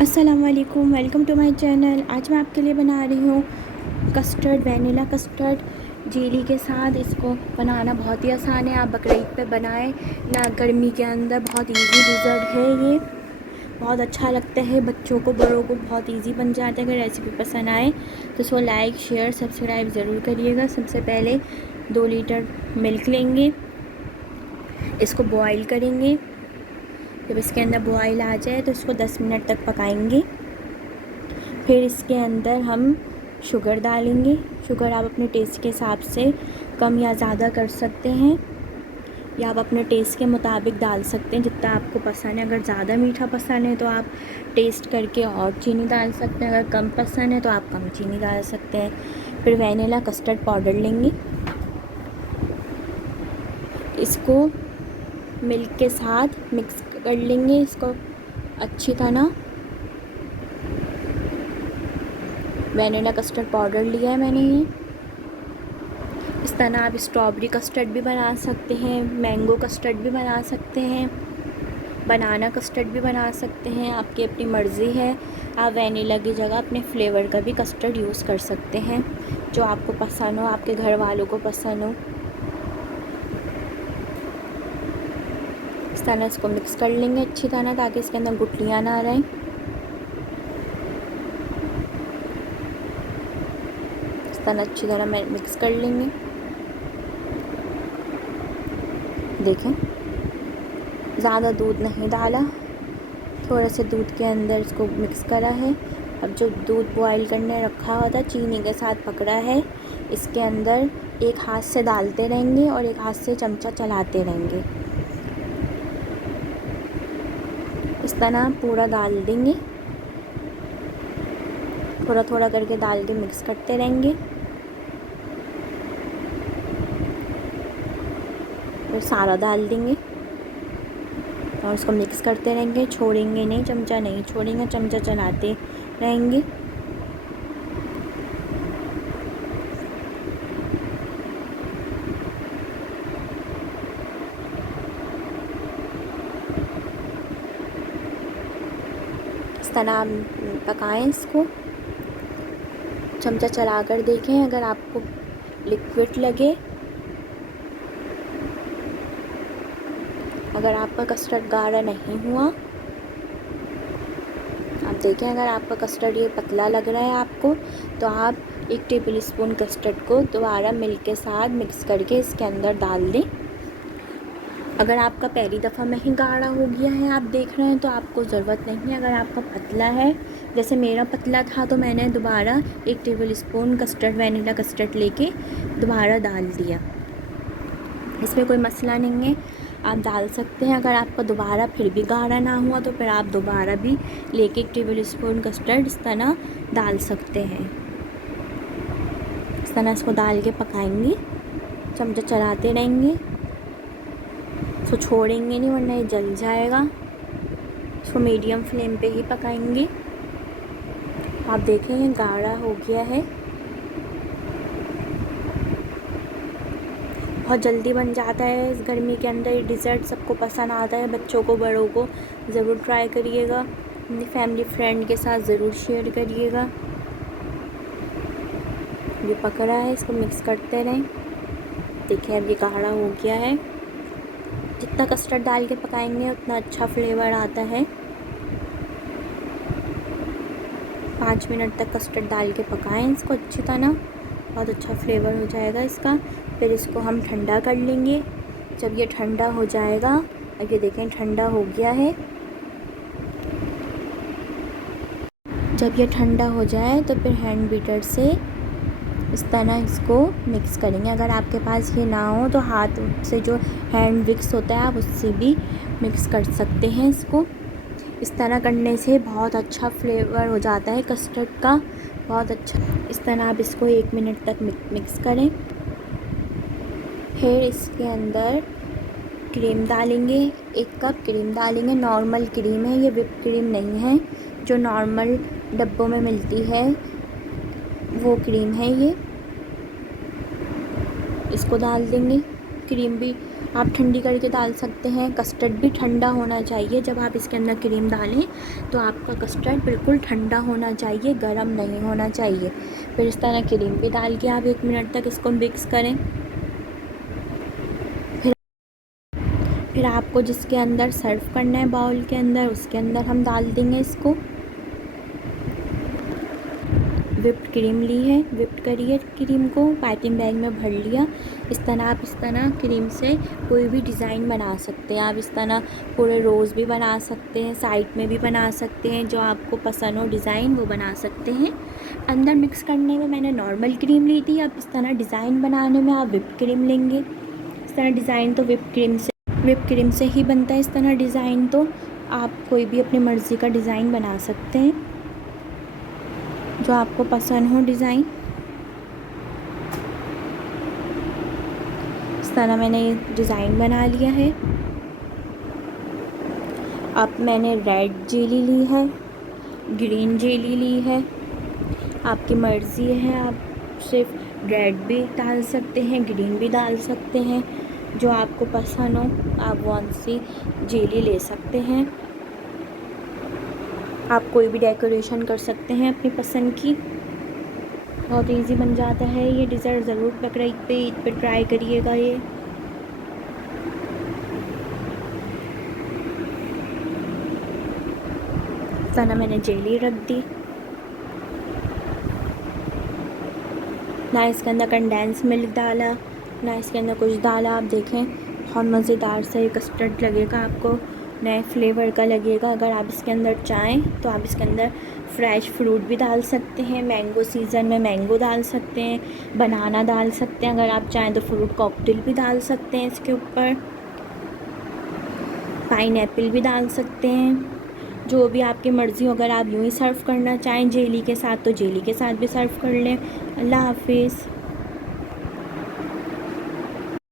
अस्सलाम वालेकुम, welcome to my channel. आज मैं आपके लिए बना रही हूँ कस्टर्ड, वैनिला कस्टर्ड जेली के साथ। इसको बनाना बहुत ही आसान है, आप बकरीद पे बनाएं ना, गर्मी के अंदर बहुत इजी डिज़र्ट है ये। बहुत अच्छा लगता है, बच्चों को बड़ों को बहुत इजी बन जाता है। अगर रेसिपी पसंद आए तो इसको लाइक शेयर सब्सक्राइब ज़रूर करिएगा। सबसे पहले 2 लीटर मिल्क लेंगे, इसको बॉईल करेंगे। जब इसके अंदर बॉईल आ जाए तो इसको 10 मिनट तक पकाएंगे। फिर इसके अंदर हम शुगर डालेंगे। शुगर आप अपने टेस्ट के हिसाब से कम या ज़्यादा कर सकते हैं, या आप अपने टेस्ट के मुताबिक डाल सकते हैं जितना आपको पसंद है। अगर ज़्यादा मीठा पसंद है तो आप टेस्ट करके और चीनी डाल सकते हैं, अगर कम पसंद है तो आप कम चीनी डाल सकते हैं। फिर वैनिला कस्टर्ड पाउडर लेंगे, इसको मिल्क के साथ मिक्स कर लेंगे। इसको अच्छी तरह, वैनिला कस्टर्ड पाउडर लिया है मैंने ये। इस तरह आप स्ट्रॉबेरी कस्टर्ड भी बना सकते हैं, मैंगो कस्टर्ड भी बना सकते हैं, बनाना कस्टर्ड भी बना सकते हैं, आपकी अपनी मर्ज़ी है। आप वैनिला की जगह अपने फ्लेवर का भी कस्टर्ड यूज़ कर सकते हैं, जो आपको पसंद हो, आपके घर वालों को पसंद हो। इस तरह इसको मिक्स कर लेंगे अच्छी तरह, ताकि इसके अंदर गुठलियाँ ना रहें। इस तरह अच्छी तरह मिक्स कर लेंगे। देखें, ज़्यादा दूध नहीं डाला, थोड़ा से दूध के अंदर इसको मिक्स करा है। अब जो दूध बॉईल करने रखा हुआ था, चीनी के साथ पकड़ा है, इसके अंदर एक हाथ से डालते रहेंगे और एक हाथ से चमचा चलाते रहेंगे। इस तरह पूरा डाल देंगे, थोड़ा थोड़ा करके डाल के मिक्स करते रहेंगे। फिर सारा डाल देंगे और उसको मिक्स करते रहेंगे, छोड़ेंगे नहीं, चमचा नहीं छोड़ेंगे, चमचा चलाते रहेंगे। इस तरह पकाएं इसको, चमचा चला कर देखें। अगर आपको लिक्विड लगे, अगर आपका कस्टर्ड गाढ़ा नहीं हुआ, आप देखें, अगर आपका कस्टर्ड ये पतला लग रहा है आपको, तो आप 1 टेबल स्पून कस्टर्ड को दोबारा मिल्क के साथ मिक्स करके इसके अंदर डाल दें। अगर आपका पहली दफ़ा में ही गाढ़ा हो गया है, आप देख रहे हैं, तो आपको ज़रूरत नहीं है। अगर आपका पतला है, जैसे मेरा पतला था, तो मैंने दोबारा 1 table spoon custard, vanilla custard लेके दोबारा डाल दिया। इसमें कोई मसला नहीं है, आप डाल सकते हैं। अगर आपका दोबारा फिर भी गाढ़ा ना हुआ तो फिर आप दोबारा भी लेके 1 टेबल स्पून कस्टर्ड इस तरह डाल सकते हैं। इस तरह इसको डाल के पकाएंगे, चमचा चलाते रहेंगे, इसको छोड़ेंगे नहीं वरना ये जल जाएगा। इसको मीडियम फ्लेम पे ही पकाएंगे। आप देखें, ये गाढ़ा हो गया है, बहुत जल्दी बन जाता है। इस गर्मी के अंदर ये डिज़र्ट सबको पसंद आता है, बच्चों को बड़ों को ज़रूर ट्राई करिएगा, अपनी फैमिली फ्रेंड के साथ ज़रूर शेयर करिएगा। ये पक रहा है, इसको मिक्स करते रहें। देखिए, अब ये गाढ़ा हो गया है। जितना कस्टर्ड डाल के पकाएंगे उतना अच्छा फ्लेवर आता है। 5 मिनट तक कस्टर्ड डाल के पकाएं इसको अच्छी तरह, बहुत अच्छा फ्लेवर हो जाएगा इसका। फिर इसको हम ठंडा कर लेंगे। जब ये ठंडा हो जाएगा, अब ये देखें ठंडा हो गया है। जब ये ठंडा हो जाए तो फिर हैंड बीटर से इस तरह इसको मिक्स करेंगे। अगर आपके पास ये ना हो तो हाथ से जो हैंड विक्स होता है, आप उससे भी मिक्स कर सकते हैं इसको। इस तरह करने से बहुत अच्छा फ्लेवर हो जाता है कस्टर्ड का, बहुत अच्छा। इस तरह आप इसको 1 मिनट तक मिक्स करें। फिर इसके अंदर क्रीम डालेंगे, 1 कप क्रीम डालेंगे। नॉर्मल क्रीम है ये, व्हिप क्रीम नहीं है, जो नॉर्मल डब्बों में मिलती है वो क्रीम है ये। इसको डाल देंगे। क्रीम भी आप ठंडी करके डाल सकते हैं। कस्टर्ड भी ठंडा होना चाहिए। जब आप इसके अंदर क्रीम डालें तो आपका कस्टर्ड बिल्कुल ठंडा होना चाहिए, गर्म नहीं होना चाहिए। फिर इस तरह क्रीम भी डाल के आप 1 मिनट तक इसको मिक्स करें। फिर आपको जिसके अंदर सर्व करना है बाउल के अंदर, उसके अंदर हम डाल देंगे इसको। विप्ड क्रीम ली है, विप्ड करिए क्रीम को, पाइपिंग बैग में भर लिया। इस तरह क्रीम से कोई भी डिज़ाइन बना सकते हैं आप। इस तरह पूरे रोज़ भी बना सकते हैं, साइड में भी बना सकते हैं, जो आपको पसंद हो डिज़ाइन वो बना सकते हैं। अंदर मिक्स करने में मैंने नॉर्मल क्रीम ली थी। अब इस तरह डिज़ाइन बनाने में आप विप्ड क्रीम लेंगे। इस तरह डिज़ाइन तो विप्ड क्रीम से ही बनता है। इस तरह डिज़ाइन तो आप कोई भी अपनी मर्ज़ी का डिज़ाइन बना सकते हैं, जो आपको पसंद हो डिज़ाइन। इस तरह मैंने डिज़ाइन बना लिया है। अब मैंने रेड जेली ली है, ग्रीन जेली ली है। आपकी मर्ज़ी है, आप सिर्फ रेड भी डाल सकते हैं, ग्रीन भी डाल सकते हैं। जो आपको पसंद हो आप कौन सी जेली ले सकते हैं। आप कोई भी डेकोरेशन कर सकते हैं अपनी पसंद की। बहुत इजी बन जाता है ये डिज़र्ट। ज़रूर बकरीद पे, ईद पे ट्राई करिएगा ये। साना मैंने जेली रख दी ना, इसके अंदर कंडेंस मिल्क डाला ना इसके अंदर कुछ डाला। आप देखें बहुत मज़ेदार सा ये कस्टर्ड लगेगा आपको, नए फ्लेवर का लगेगा। अगर आप इसके अंदर चाहें तो आप इसके अंदर फ्रेश फ्रूट भी डाल सकते हैं। मैंगो सीज़न में मैंगो डाल सकते हैं, बनाना डाल सकते हैं। अगर आप चाहें तो फ्रूट कॉकटेल भी डाल सकते हैं इसके ऊपर, पाइनएप्पल भी डाल सकते हैं, जो भी आपकी मर्ज़ी हो। अगर आप यूँ ही सर्व करना चाहें जेली के साथ तो जेली के साथ भी सर्व कर लें। अल्लाह हाफिज़।